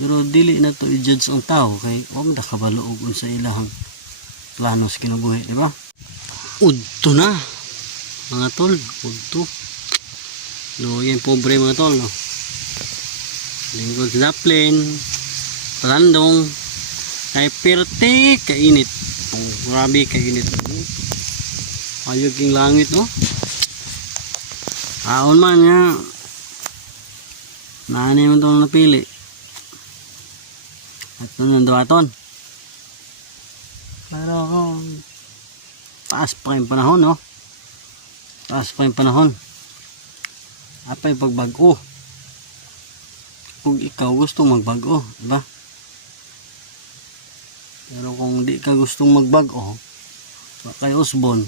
Pero dili na to i-judge ang tao kay o man kabalo og unsa ilahang plano sa kinabuhi, di ba? Udto na mga tol, udto. No, yan pobre mga tol, no. Lingkod sa plane, palandong, kay perte kainit. Oh, grabe kainit. Ayog king langit, no. Aon man nga. Nani man itong napili. At nun duwaton. Pero taas pa yung panahon, no? Taas pa yung panahon. Apa yung pagbago? Kung ikaw gusto magbago, diba? Pero kung di ka gustong magbago, kay usbon,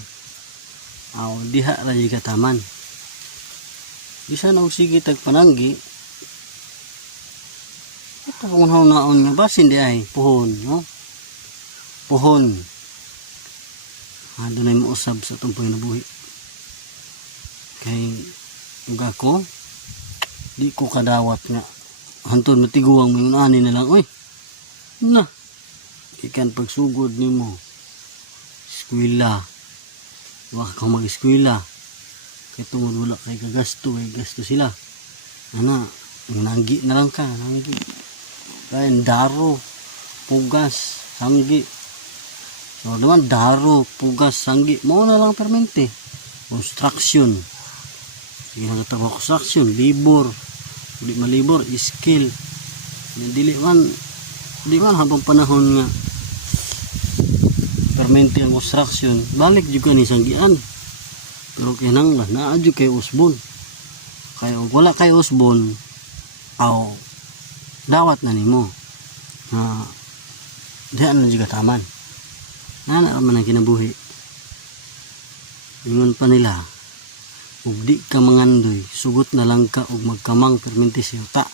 diha raji kataman. Bisa na sige tagpananggi. Ito kung naon nga basin di ay puhon, no? Puhon. Doon ay mausab sa itong panginabuhi. Kay uga ko, di ko kadawat nga. Hantod matiguang mo yung ani na lang. Uy, na. Ikan pagsugod ni mo. Eskwela. Waka kang mag-eskwela. Kaya tungod wala kay kagasto. Kay gasto sila. Ano, nanggi na lang ka. Nanggi. Kaya daro, pugas, sanggi. So naman daro, pugas, sanggi. Mao na lang permente. Construction. Sige na trabaho construction, libor. Di malibor, skill. Dili man habang panahon nga permente ang construction, balik juga ni sanggian. Pero kinanglan naadyo kay usbon. Kaya wala kay usbon, dawat na nimo. Diyan na juga taman. Nana man ang kinabuhi. Ingon pa nila, ug di ka mangandoy, sugot na lang ka ug magkamang permente sa yuta.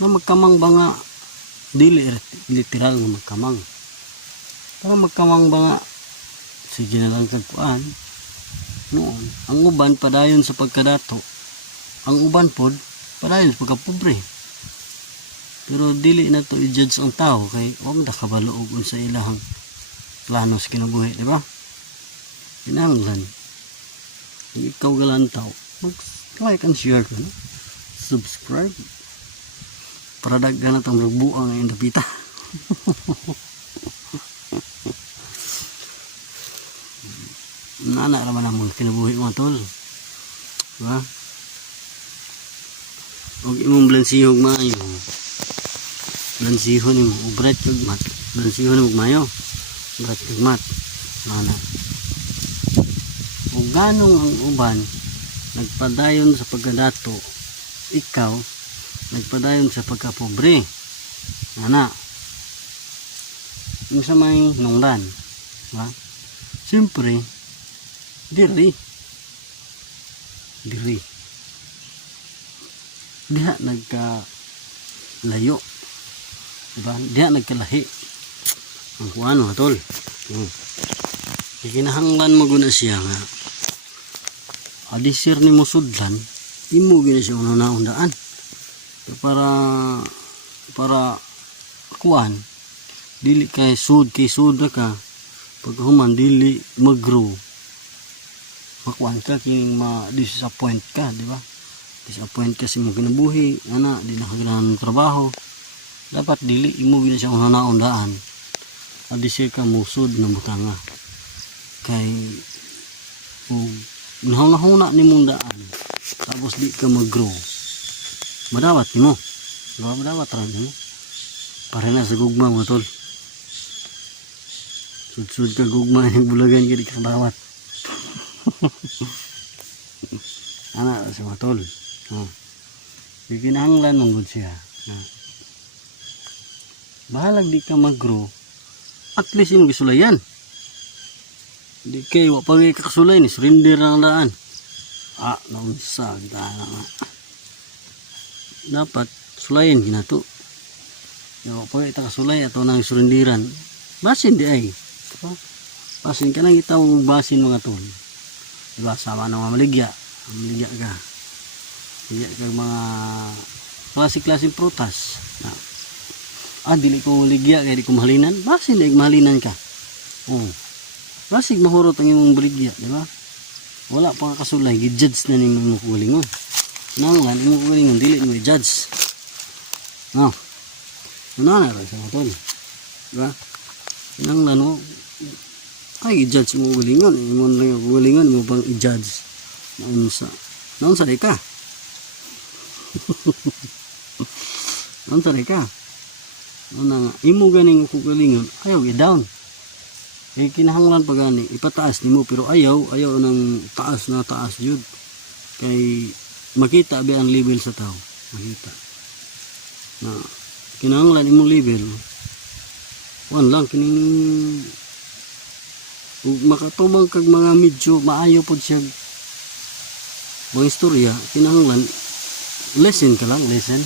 Na magkamang ba nga, dili literal nga magkamang. Pero magkamang ba nga, sige na lang kagkuan. Noon, ang uban padayon sa pagkadato, ang uban pod padayon sa pagkapobre. Pero dili na to i-judge ang tao kay o man kabalo og unsa ilahang plano sa kinabuhi, di ba? Kinahanglan kung ikaw galantaw, mag-like and share ka, no? Subscribe para daghan na itong ragbuang ang indapita. Nana naman ang mga kinabuhi mga tol, diba? Huwag imong blansihog maayo, blansihon mo ubrat kag mat, blansihon mo mayo ubrat kag mat. Nana o ganong ang uban nagpadayon sa pagkadato, ikaw nagpadayon sa pagkapobre. Nana yung sa may nungdan, diba? Siyempre diri diha nagkalayo, diba? Diha nagkalahi ang kuano tol. Kinahanglan mo guna siya nga adisir ni mo sudlan, imo gina siya una-unaan para kuan dili kay sud ka paghuman dili mag-grow, makuan ka kining ma-disappoint ka, di ba? Disappoint ka sa imong kinabuhi, ana di na kaganahan ng trabaho. Dapat dili imo gina siya una-unaan, adisir ka musud na butanga kay nahuna ni mong daan tapos di ka mag-grow, madawat ni mo, diba? Madawat rin mo pare na sa gugma mo tol. Sud ka gugma yung bulagan ka di ka dawat. Anak sa mga tol, di kinahanglan mong good siya bahalag di ka mag-grow, at least yung gisulayan. Di kayo pa may kakasulay ni surrender ang daan. Naunsa kita na dapat sulayan ginato. Yo pa may kasulay ato nang surrenderan. Basin di ay. Basin ka nang itawag basin mga tol. Diba sama nang maligya. Maligya ka. Maligya ka mga klase-klaseng prutas. dili ko ligya kay di ko mahalinan, basin ig mahalinan ka. Oh. Basig mahurot ang imong baligya, di ba? Wala pa ka kasulay, gi-judge na nimo imong kugalingon. Nanglan imong kugalingon dili mo i-judge. No. Una na ra sa tol. Di ba? Nanglan mo ay i-judge mo kugalingon, imong lang kugalingon mo bang i-judge. Naunsa di ka? Naunsa di ka? Ano nga, imo ganing kugalingon, ayaw i-down. Eh kinahanglan pa gani, ipataas nimo pero ayaw ng taas na taas jud. Kay makita ba ang level sa tao, makita. Na kinahanglan imong level. Wan lang kining ug makatumang kag mga medyo maayo pod siya. Mga istorya, kinahanglan lesson ka lang, lesson.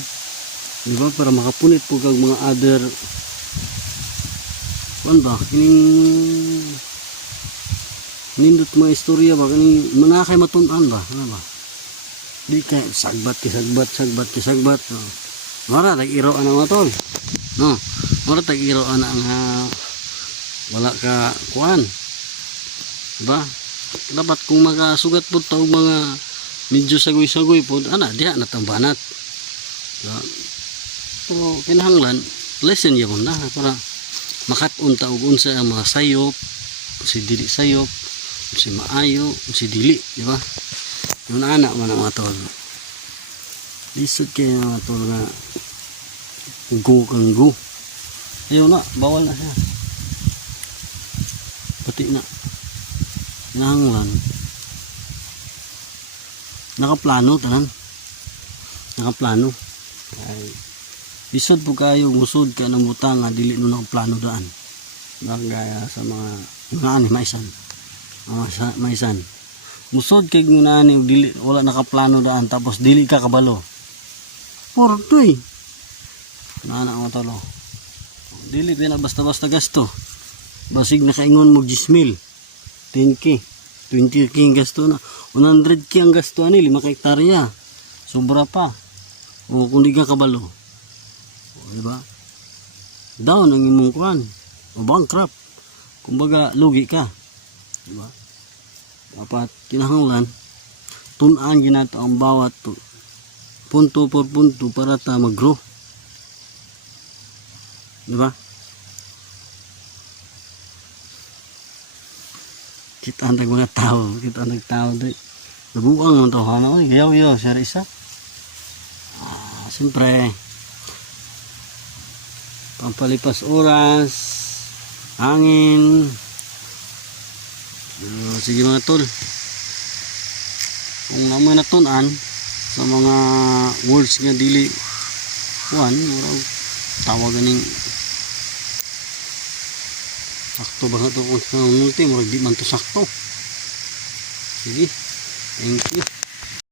Di ba? Para makapunit po kag mga other ano ba? Kining nindot mga istorya ba? Kining manakay matunan ba? Ano ba? Di kay sagbat. No. Mara tag-iroan ang mga tol. No. Mara tag-iroan ang wala ka kuan. Diba? Dapat kung makasugat po ito mga medyo sagoy-sagoy po, diha natambanat. Diba? Pero kinahanglan, lesson yun na para makatunta og unsa ang mga sayop, si dili sayop, si maayo, si dili, di ba? Yung anak man ang mga tol. Lisod kayo mga tol nga go kang go. Ayaw na, bawal na siya. Pati na. Kinahanglan. Nakaplano tanan. Nakaplano. Ay lisod po kayo, musod ka ng butang nga dili no nakaplano daan. Gaya sa mga ani maisan. Maisan. Musod kay ani dili wala nakaplano daan tapos dili ka kabalo. Porto eh. Nana mo tolo. Dili ba na basta-basta gasto. Basig nakaingon mo 10,000. 10k. 20k ang gasto na. 100k ang gasto ani 5 hektarya. Sobra pa. O kung di ka kabalo. Diba? Down ang imong kuan o bankrupt, kumbaga lugi ka, diba? Dapat kinahanglan tun-an ginato ang bawat punto por punto para ta mag-grow, diba? Kita ang mga tao, doy nabuang mo to hana, oy gayaw siya isa. Siyempre pampalipas oras, hangin. Sige mga tol, kung naman natunan sa mga words nga dili kuan, tawagan ning sakto ba ito kung sa multi, di man to sakto. Sige, thank you.